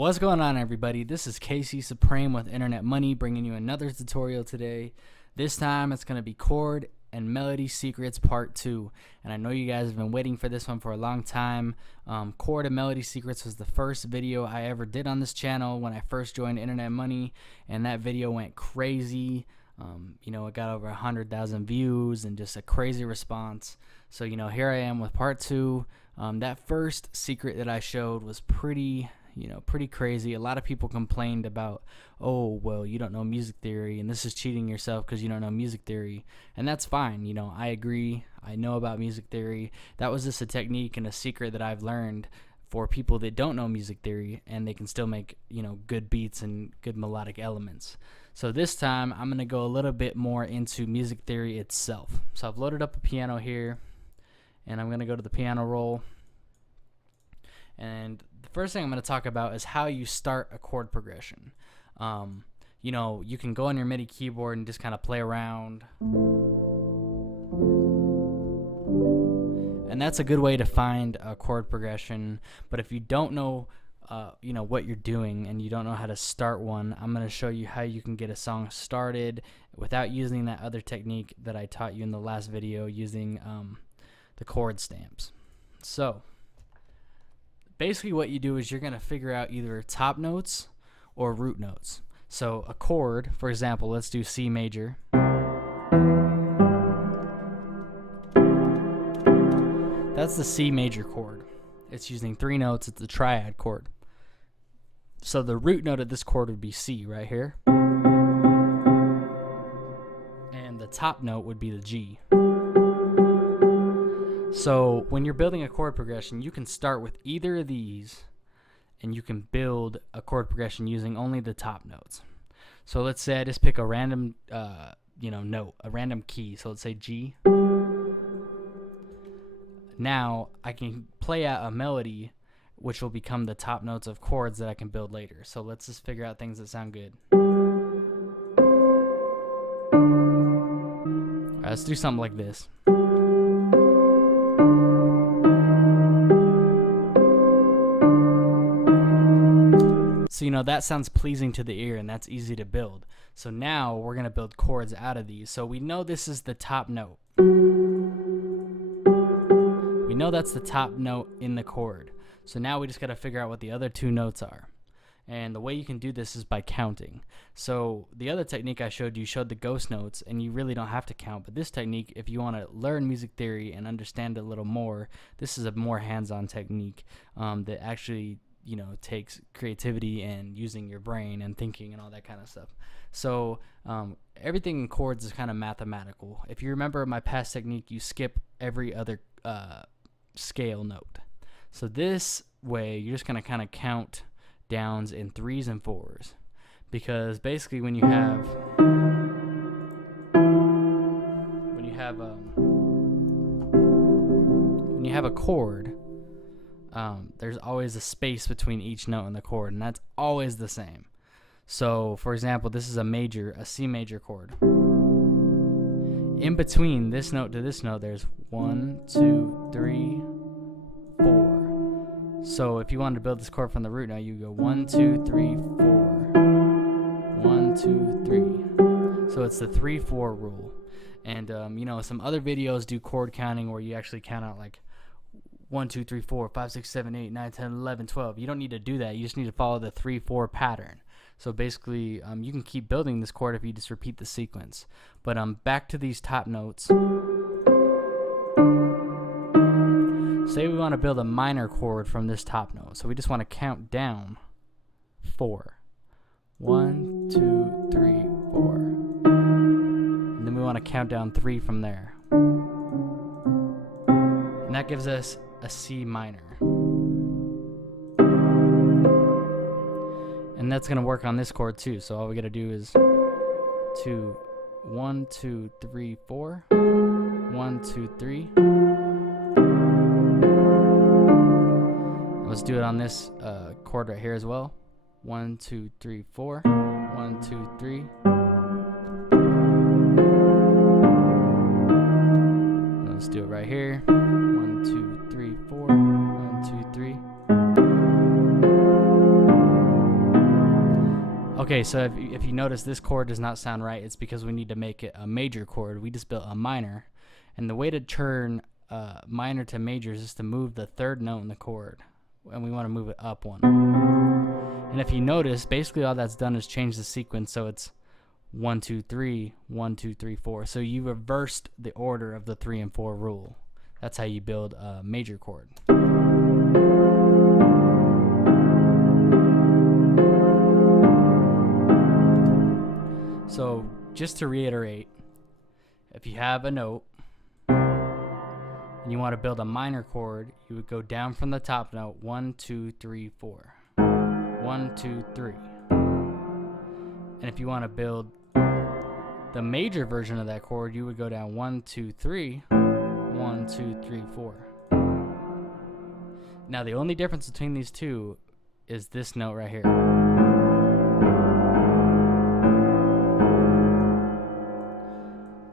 What's going on, everybody? This is KCSupreme with Internet Money, bringing you another tutorial today. This time it's going to be Chord and Melody Secrets Part 2. And I know you guys have been waiting for this one for a long time. Chord and Melody Secrets was the first video I ever did on this channel when I first joined Internet Money, and that video went crazy. It got over 100,000 views and just a crazy response. So, here I am with Part 2. That first secret that I showed was pretty crazy. A lot of people complained about, oh, well, you don't know music theory and this is cheating yourself because you don't know music theory. And that's fine. I agree. I know about music theory. That was just a technique and a secret that I've learned for people that don't know music theory, and they can still make, good beats and good melodic elements. So this time I'm going to go a little bit more into music theory itself. So I've loaded up a piano here, and I'm going to go to the piano roll. And the first thing I'm going to talk about is how you start a chord progression. You can go on your MIDI keyboard and just kind of play around. And that's a good way to find a chord progression. But if you don't know, what you're doing and you don't know how to start one, I'm going to show you how you can get a song started without using that other technique that I taught you in the last video using the chord stamps. So basically what you do is you're going to figure out either top notes or root notes. So a chord, for example, let's do C major. That's the C major chord. It's using 3 notes. It's a triad chord. So the root note of this chord would be C right here. And the top note would be the G. So when you're building a chord progression, you can start with either of these and you can build a chord progression using only the top notes. So let's say I just pick a random note, a random key. So let's say G. Now I can play out a melody which will become the top notes of chords that I can build later. So let's just figure out things that sound good. All right, let's do something like this. So that sounds pleasing to the ear, and that's easy to build. So now we're going to build chords out of these. So we know this is the top note. We know that's the top note in the chord. So now we just got to figure out what the other 2 notes are. And the way you can do this is by counting. So the other technique I showed you showed the ghost notes, and you really don't have to count. But this technique, if you want to learn music theory and understand it a little more, this is a more hands-on technique that actually takes creativity and using your brain and thinking and all that kind of stuff. So everything in chords is kind of mathematical. If you remember my past technique, you skip every other scale note. So this way you're just going to kind of count downs in 3s and 4s, because basically when you have a chord, there's always a space between each note in the chord, and that's always the same. So for example, this is a C major chord. In between this note to this note, there's 1, 2, 3, 4. So if you wanted to build this chord from the root note, you go 1, 2, 3, 4. 1, 2, 3. So it's the 3-4 rule. And some other videos do chord counting where you actually count out like 1, 2, 3, 4, 5, 6, 7, 8, 9, 10, 11, 12. You don't need to do that. You just need to follow the 3-4 pattern. So basically, you can keep building this chord if you just repeat the sequence. But back to these top notes. Say we want to build a minor chord from this top note. So we just want to count down 4. 1, 2, 3, 4. And then we want to count down 3 from there. And that gives us a C minor. And that's going to work on this chord too. So all we got to do is 1, 2, 3, 4. 1, 2, 3. Let's do it on this chord right here as well. 1, 2, 3, 4. 1, 2, 3. Let's do it right here. 1, 2, 3, 4. 1, 2, 3. Okay, so if you notice this chord does not sound right, it's because we need to make it a major chord. We just built a minor, and the way to turn minor to major is just to move the third note in the chord, and we want to move it up one. And if you notice, basically all that's done is change the sequence, so it's 1 2 3 1 2 3 4. So you reversed the order of the 3 and 4 rule. That's how you build a major chord. So just to reiterate, if you have a note and you want to build a minor chord, you would go down from the top note 1 2 3 4 1 2 3. And if you want to build the major version of that chord, you would go down 1 2 3 1 2 3 4. Now the only difference between these two is this note right here.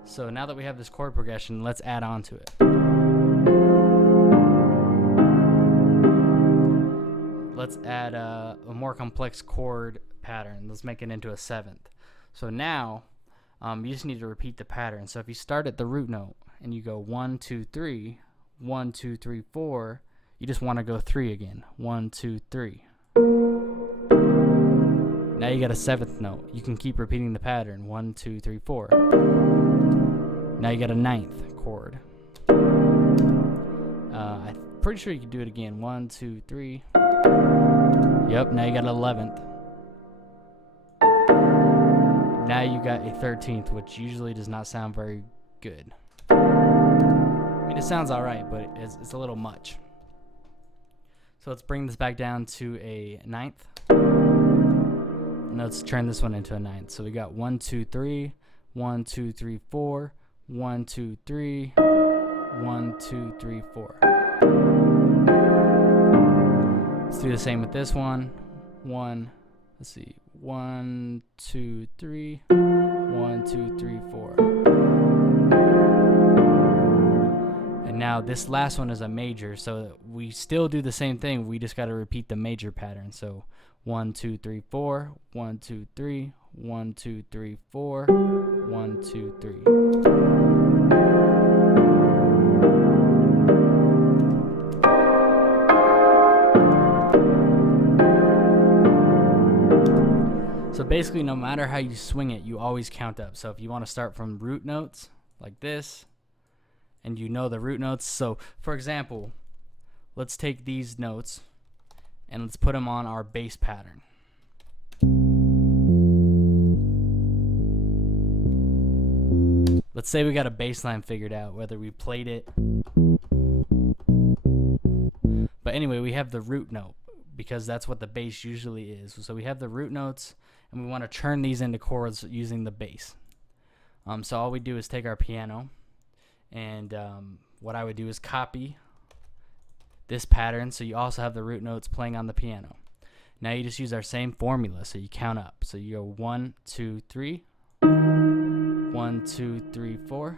So now that we have this chord progression, let's add on to it. Let's add a more complex chord pattern. Let's make it into a seventh. So now you just need to repeat the pattern. So if you start at the root note and you go 1 2 3 1 2 3 4, you just want to go 3 again. 1 2 3. Now you got a seventh note. You can keep repeating the pattern. 1 2 3 4. Now you got a ninth chord. I'm pretty sure you can do it again. 1 2 3. Yep. Now you got an 11th. Now you got a 13th, which usually does not sound very good. I mean, it sounds alright, but it's a little much. So let's bring this back down to a ninth. And let's turn this one into a ninth. So we got 1 2 3 1 2 3 4 1 2 3 1 2 3 4. Let's do the same with this one. Let's see. 1 2 3 1 2 3 4. And now this last one is a major, so we still do the same thing. We just got to repeat the major pattern. So 1 2 3 4 1 2 3 1 2 3 4 1 2 3. So basically, no matter how you swing it, you always count up. So if you want to start from root notes like this, and you know the root notes. So for example, let's take these notes and let's put them on our bass pattern. Let's say we got a bass line figured out, whether we played it. But anyway, we have the root note because that's what the bass usually is. So we have the root notes and we want to turn these into chords using the bass. So all we do is take our piano, and what I would do is copy this pattern so you also have the root notes playing on the piano. Now you just use our same formula, so you count up. So you go 1 2 3 1 2 3 4,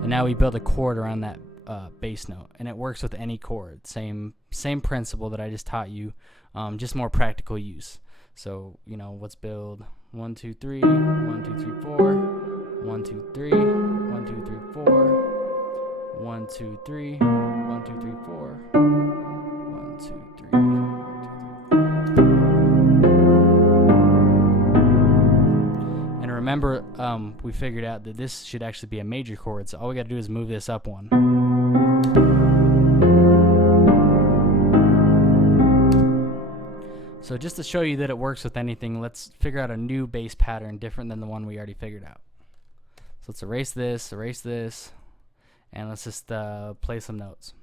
and now we build a chord around that bass note, and it works with any chord. Same principle that I just taught you, just more practical use. So let's build 1 2 3 1 2 3 4 1 2 3 1 2 3 4 1 2 3 1 2 3 4 1 2 3 1 2 3 4. And remember, we figured out that this should actually be a major chord, so all we got to do is move this up one. So just to show you that it works with anything, let's figure out a new bass pattern different than the one we already figured out. So let's erase this, and let's just play some notes.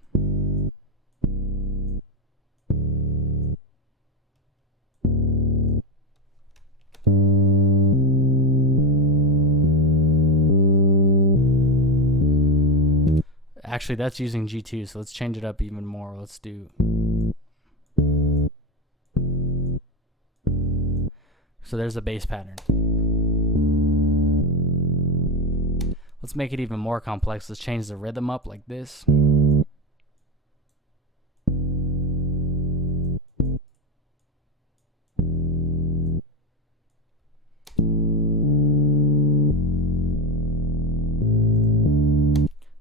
Actually, that's using G2, so let's change it up even more. Let's do... So there's a bass pattern. Let's make it even more complex. Let's change the rhythm up like this.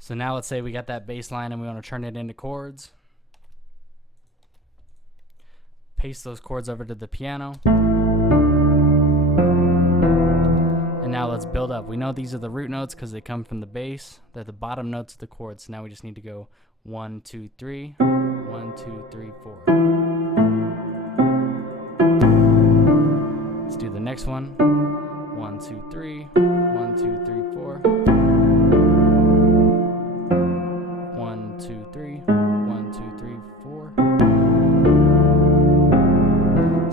So now let's say we got that bass line and we want to turn it into chords. Paste those chords over to the piano. And now let's build up. We know these are the root notes because they come from the bass. They're the bottom notes of the chords. So now we just need to go 1, 2, 3, 1, 2, 3, 4. Let's do the next one. 1, 2, 3, 1, 2, 3, 4. 1, 2, 3, 1, 2, 3, 4.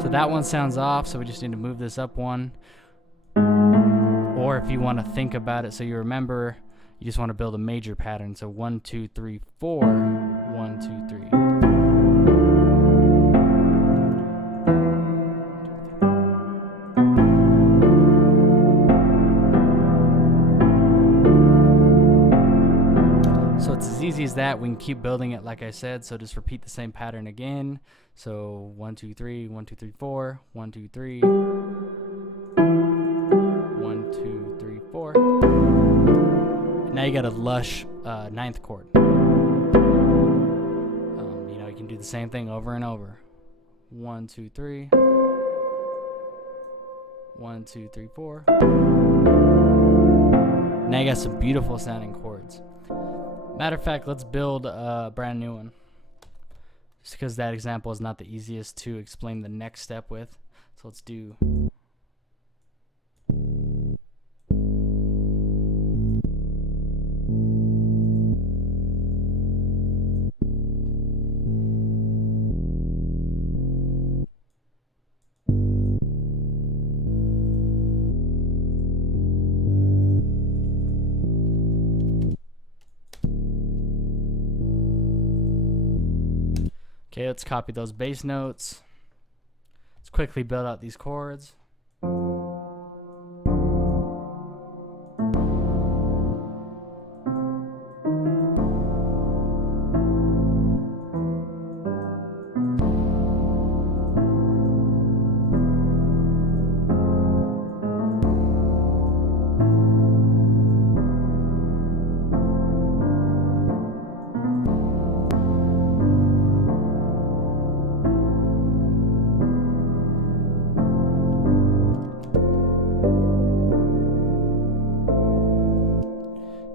So that one sounds off, so we just need to move this up one. Or if you want to think about it so you remember, you just want to build a major pattern. So 1, 2, 3, 4, 1, 2, 3. So it's as easy as that. We can keep building it like I said. So just repeat the same pattern again. So 1, 2, 3, 1, 2, 3, 4, 1, 2, 3, 1, 2, 3, 4. Now you got a lush ninth chord. You know, you can do the same thing over and over. 1, 2, 3. 1, 2, 3, 4. Now you got some beautiful sounding chords. Matter of fact, let's build a brand new one. Just because that example is not the easiest to explain the next step with. So let's do. Okay, let's copy those bass notes. Let's quickly build out these chords.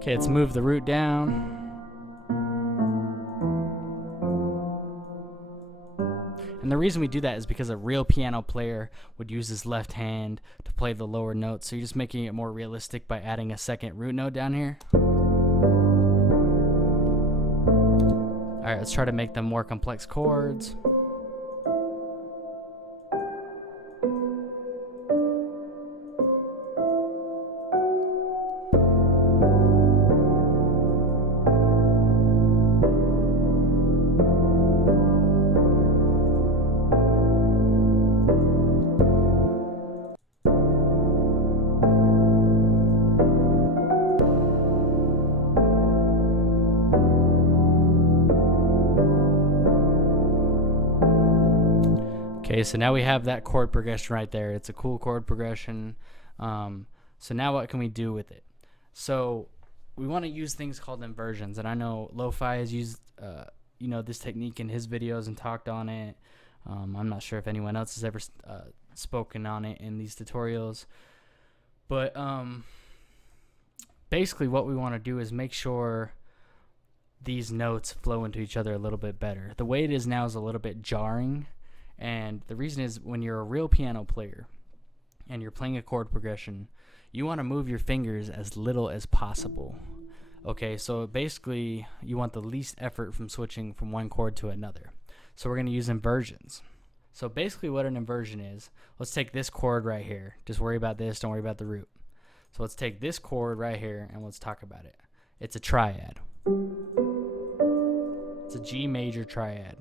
Okay, let's move the root down. And the reason we do that is because a real piano player would use his left hand to play the lower notes. So you're just making it more realistic by adding a second root note down here. All right, let's try to make them more complex chords. Okay, so now we have that chord progression right there. It's a cool chord progression. So now what can we do with it? So we want to use things called inversions, and I know Lo-Fi has used this technique in his videos and talked on it. I'm not sure if anyone else has ever spoken on it in these tutorials, but basically what we want to do is make sure these notes flow into each other a little bit better. The way it is now is a little bit jarring. And the reason is when you're a real piano player and you're playing a chord progression, you want to move your fingers as little as possible. Okay, so basically you want the least effort from switching from one chord to another. So we're going to use inversions. So basically what an inversion is, let's take this chord right here. Just worry about this, don't worry about the root. So let's take this chord right here and let's talk about it. It's a triad. It's a G major triad.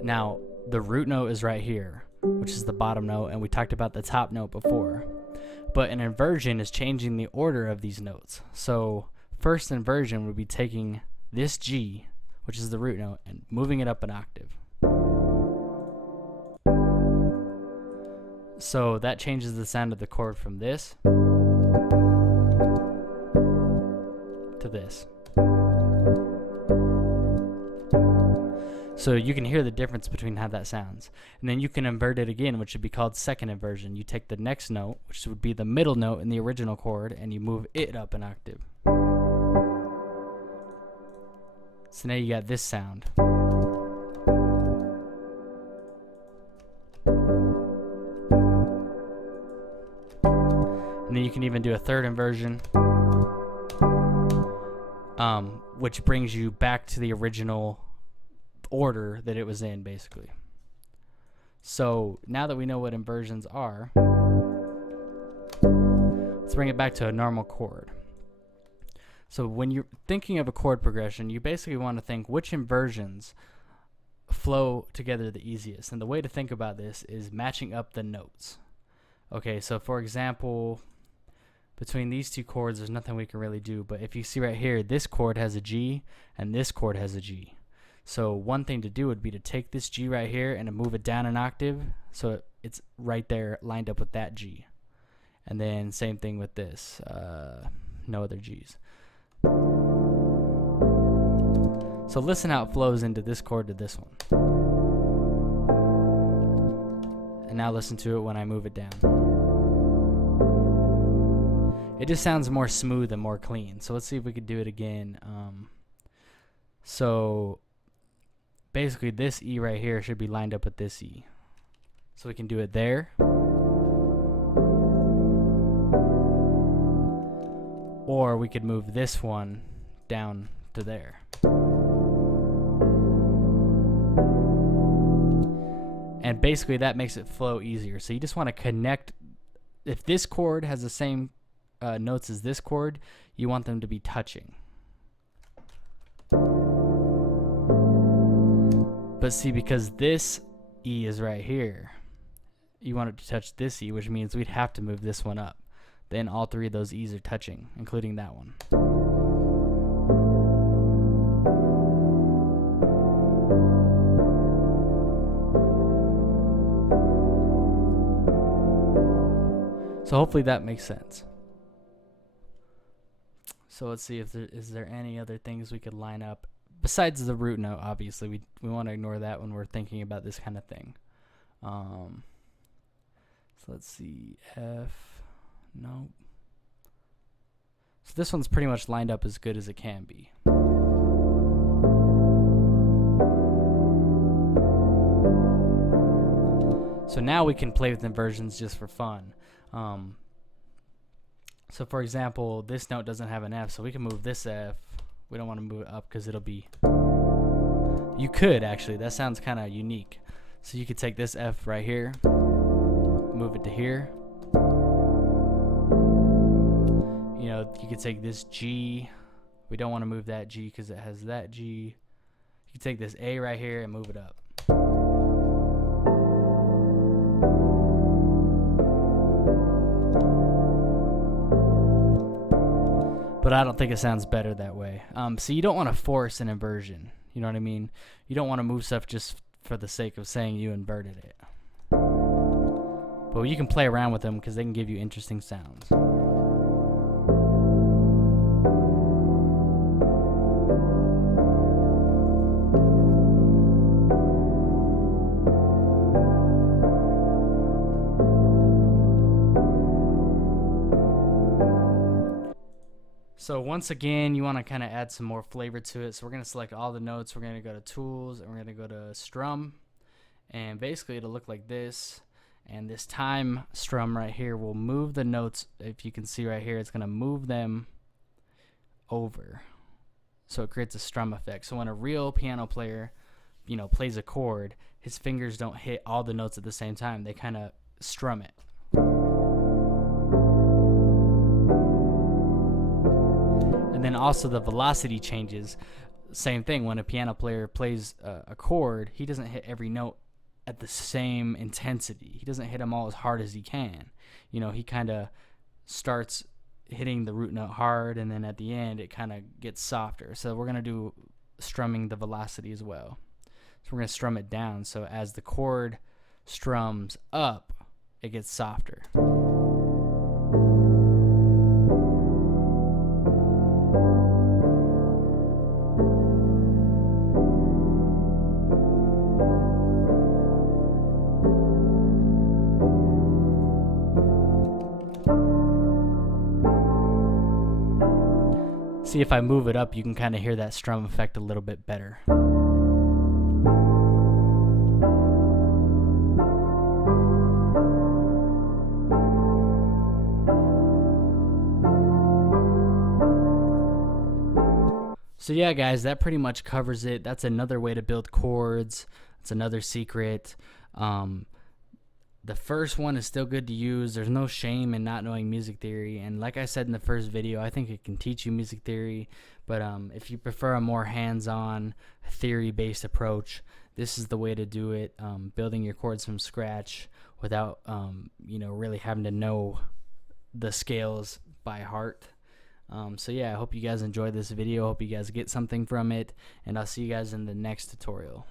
Now, the root note is right here, which is the bottom note, and we talked about the top note before. But an inversion is changing the order of these notes. So, first inversion would be taking this G, which is the root note, and moving it up an octave. So that changes the sound of the chord from this to this. So you can hear the difference between how that sounds. And then you can invert it again, which would be called second inversion. You take the next note, which would be the middle note in the original chord, and you move it up an octave. So now you got this sound. And then you can even do a third inversion, which brings you back to the original order that it was in, basically. So now that we know what inversions are, let's bring it back to a normal chord. So when you're thinking of a chord progression, you basically want to think which inversions flow together the easiest. And the way to think about this is matching up the notes. Okay, so for example, between these two chords, there's nothing we can really do. But if you see right here, this chord has a G and this chord has a G. So one thing to do would be to take this G right here and to move it down an octave so it's right there lined up with that G. And then same thing with this, no other G's. So listen how it flows into this chord to this one. And now listen to it when I move it down. It just sounds more smooth and more clean. So let's see if we could do it again. So basically this E right here should be lined up with this E. So we can do it there. Or we could move this one down to there. And basically that makes it flow easier. So you just want to connect. If this chord has the same notes as this chord, you want them to be touching. But see, because this E is right here, you want it to touch this E, which means we'd have to move this one up. Then all three of those E's are touching, including that one. So hopefully that makes sense. So let's see if is there any other things we could line up besides the root note. Obviously we want to ignore that when we're thinking about this kind of thing. So let's see, F, nope. So this one's pretty much lined up as good as it can be. So now we can play with inversions just for fun. So for example, this note doesn't have an F, so we can move this F. We don't want to move it up because it'll be... You could actually, that sounds kind of unique. So you could take this F right here, move it to here. You know, you could take this G. We don't want to move that G because it has that G. You could take this A right here and move it up. But I don't think it sounds better that way. So you don't want to force an inversion. You know what I mean? You don't want to move stuff just for the sake of saying you inverted it. But you can play around with them because they can give you interesting sounds. So once again, you want to kind of add some more flavor to it. So we're going to select all the notes. We're going to go to Tools, and we're going to go to Strum. And basically, it'll look like this. And this time strum right here will move the notes. If you can see right here, it's going to move them over. So it creates a strum effect. So when a real piano player, you know, plays a chord, his fingers don't hit all the notes at the same time. They kind of strum it. And then also the velocity changes. Same thing, when a piano player plays a chord, he doesn't hit every note at the same intensity. He doesn't hit them all as hard as he can. You know, he kind of starts hitting the root note hard, and then at the end it kind of gets softer. So we're going to do strumming the velocity as well. So we're going to strum it down. So as the chord strums up, it gets softer. see if I move it up, you can kind of hear that strum effect a little bit better. So yeah, guys, that pretty much covers it. That's another way to build chords. It's another secret. The first one is still good to use. There's no shame in not knowing music theory. And like I said in the first video, I think it can teach you music theory. But if you prefer a more hands-on, theory-based approach, this is the way to do it. Building your chords from scratch without, really having to know the scales by heart. So yeah, I hope you guys enjoyed this video. I hope you guys get something from it, and I'll see you guys in the next tutorial.